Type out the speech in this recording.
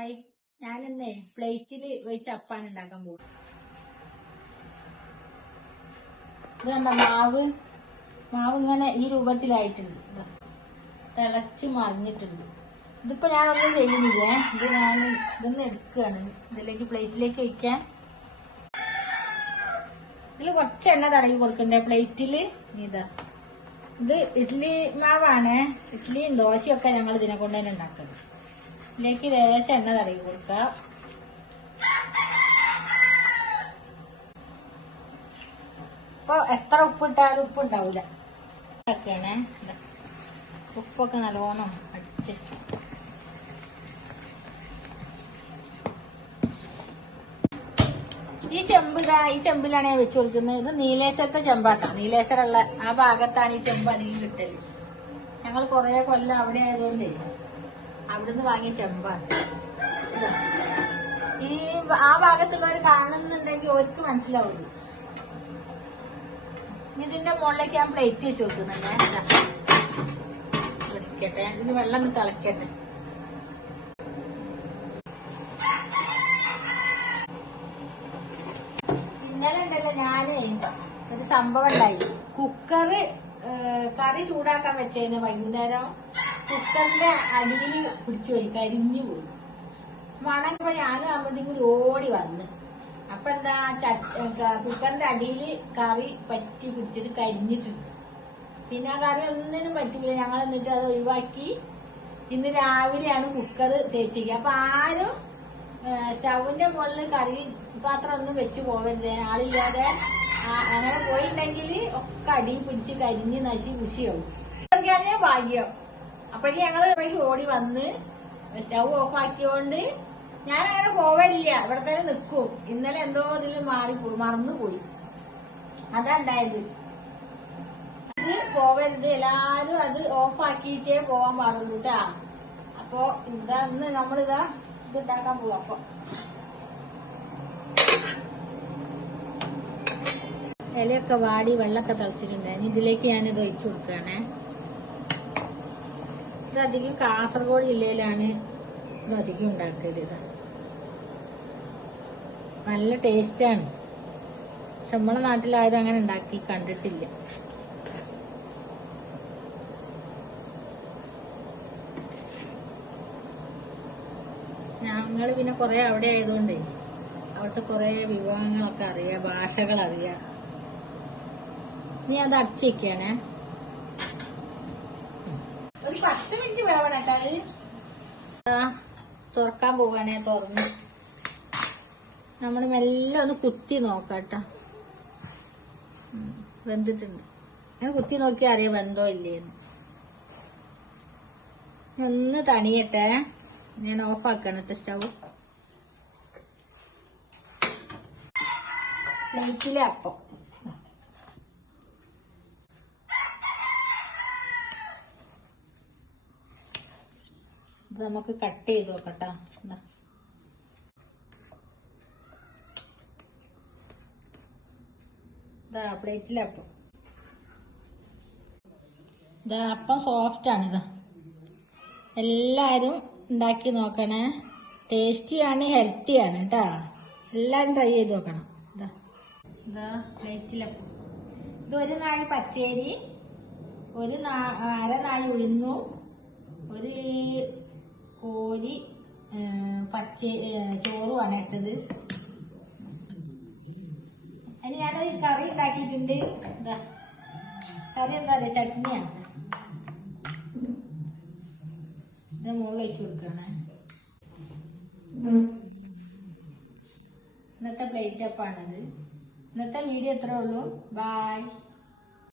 Hi, ഞാനിന്നേ പ്ലേറ്റിൽ വെച്ച് അപ്പാണ് ഉണ്ടാക്കാൻ പോകും. ഇത് കണ്ട മാവ് ഇങ്ങനെ ഈ രൂപത്തിലായിട്ടുണ്ട്, തിളച്ച് മറിഞ്ഞിട്ടുണ്ട്. ഇതിപ്പോ ഞാനൊന്നും ചെയ്യുന്നില്ലേ, ഇതൊന്ന് എടുക്കുകയാണ് ഇതിലേക്ക്, പ്ലേറ്റിലേക്ക് വയ്ക്കാൻ. ഇതിൽ കുറച്ച് എണ്ണ തടവി കൊടുക്കണ്ടേ പ്ലേറ്റില്. ഇത് ഇഡ്ഡലി മാവാണ്. ഇഡ്ഡലിയും ദോശയൊക്കെ ഞങ്ങൾ ഇതിനെ കൊണ്ട് തന്നെ ഉണ്ടാക്കുന്നത്. ഇതിലേക്ക് ലേശം എണ്ണ തടവി കൊടുക്കുക. ഇപ്പൊ എത്ര ഉപ്പിട്ടാലും ഉപ്പുണ്ടാവില്ല. ഒക്കെയാണേ, ഉപ്പൊക്കെ നല്ലോണം അടിച്ച് ഈ ചെമ്പിലാണ് ഞാൻ വെച്ച് കൊടുക്കുന്നത്. ഇത് നീലേശ്വരത്തെ ചെമ്പാട്ടോ, നീലേശ്വരമുള്ള ആ ഭാഗത്താണ് ഈ ചെമ്പ് അധികം കിട്ടല്. ഞങ്ങൾ കുറെ കൊല്ലം അവിടെ ആയതുകൊണ്ട് അവിടുന്ന് വാങ്ങിയ ചെമ്പാണ്. ഈ ആ ഭാഗത്തുള്ളവർ കാണുന്നുണ്ടെങ്കിൽ അവർക്ക് മനസ്സിലാവുള്ളൂ. ഇതിന്റെ മുകളിലേക്ക് ഞാൻ പ്ലേറ്റ് വെച്ച് കൊടുക്കുന്നുണ്ട്. ഇരിക്കട്ടെ, ഇതിന് വെള്ളം തിളക്കട്ടെ. ഇന്നലെ ഉണ്ടല്ലോ ഞാന് ഒരു സംഭവം ഉണ്ടായി. കുക്കറ് കറി ചൂടാക്കാൻ വെച്ചതിന് വൈകുന്നേരം കുക്കറിന്റെ അടിയിൽ പിടിച്ചു പോയി, കരിഞ്ഞു പോയി. മണങ്ങപ്പോ ഞാനും അമ്മയും കൂടി ഓടി വന്ന്, അപ്പൊ എന്താ കുക്കറിന്റെ അടിയിൽ കറി പറ്റി പിടിച്ചിട്ട് കരിഞ്ഞിട്ടുണ്ട്. പിന്നെ ആ കറി ഒന്നിനും പറ്റില്ല. ഞങ്ങൾ എന്നിട്ട് അത് ഒഴിവാക്കി. ഇന്ന് രാവിലെയാണ് കുക്കർ തേച്ചിരിക്കുക. അപ്പൊ ആരും സ്റ്റൗവിന്റെ മുകളിൽ കറി പാത്രം ഒന്നും വെച്ച് പോവരുത്, ആളില്ലാതെ. അങ്ങനെ പോയിട്ടുണ്ടെങ്കിൽ ഒക്കെ അടി പിടിച്ച് കരിഞ്ഞ് നശി കുശിയാവും. ഇതൊക്കെയാണ് ഭാഗ്യം. അപ്പോഴേക്കും ഞങ്ങൾ ഓടി വന്ന് സ്റ്റൗ ഓഫ് ആക്കിയോണ്ട് ഞാൻ അങ്ങനെ പോവില്ല, ഇവിടെ തന്നെ നിൽക്കും. ഇന്നലെ എന്തോ ഇതിൽ മറന്നുപോയി, അതാ ഉണ്ടായത്. അത് പോവരുത്, എല്ലാരും അത് ഓഫ് ആക്കിയിട്ടേ പോവാൻ പാടുള്ളൂ കേട്ടാ. അപ്പൊ ഇന്ന് നമ്മളിതാ ഇത് ഉണ്ടാക്കാൻ പോവാ. അപ്പൊ ഇലയൊക്കെ വാടി വെള്ളമൊക്കെ തിളച്ചിട്ടുണ്ടായിരുന്നു. ഇതിലേക്ക് ഞാനിത് ഒഴിച്ചു കൊടുക്കുകയാണേ. ഇതധികം കാസർഗോഡ് ജില്ലയിലാണ് ഇത് അധികം ഉണ്ടാക്കരുത്. നല്ല ടേസ്റ്റാണ്. പക്ഷെ നമ്മളെ നാട്ടിലായത് അങ്ങനെ ഉണ്ടാക്കി കണ്ടിട്ടില്ല. ഞങ്ങൾ പിന്നെ കുറെ അവിടെ ആയതുകൊണ്ടേ അവിടുത്തെ കുറെ വിഭവങ്ങളൊക്കെ അറിയാം, ഭാഷകൾ അറിയാം. നീ അത് അടച്ചു വെക്കാണേ. ഒരു 10 മിനിറ്റ് വേവണട്ടാ. തുറക്കാൻ പോവാണേ. തുറന്ന് നമ്മൾ മെല്ലെ ഒന്ന് കുത്തി നോക്കാട്ടോ, വെന്തിട്ടുണ്ട്. ഞാൻ കുത്തി നോക്കിയാൽ അറിയാം വെന്തോ ഇല്ലേന്ന്. ഒന്ന് തണിയട്ടെ, ഞാൻ ഓഫാക്കണം കേട്ടോ സ്റ്റവ്. പ്ലേറ്റിലെ അപ്പം ഇത് നമുക്ക് കട്ട് ചെയ്ത് നോക്കട്ടാ. ഇതാ പ്ലേറ്റിലെ അപ്പം. ഇതാ അപ്പം സോഫ്റ്റാണ്. ഇതാ എല്ലാരും ഉണ്ടാക്കി നോക്കണേ. ടേസ്റ്റിയാണ്, ഹെൽത്തിയാണ് കേട്ടാ. എല്ലാരും ട്രൈ ചെയ്ത് നോക്കണം. ഇതാ പ്ലേറ്റിലപ്പം. ഇത് ഒരു നാഴി പച്ചരി, ഒരു അരനാഴി ഉഴുന്നു, ഒരു കോരി ചോറുമാണ് ഇട്ടത്. അതിന് ഞാനൊരു കറി ഉണ്ടാക്കിയിട്ടുണ്ട്. എന്താ കറി എന്താ പറയുക, ചട്നിയാണ്. ഇത് മുകളിൽ വെച്ച് കൊടുക്കണേ. ഇന്നത്തെ പ്ലേറ്റ് അപ്പാണിത്. ഇന്നത്തെ വീഡിയോ എത്രേ ഉള്ളൂ. ബായ്.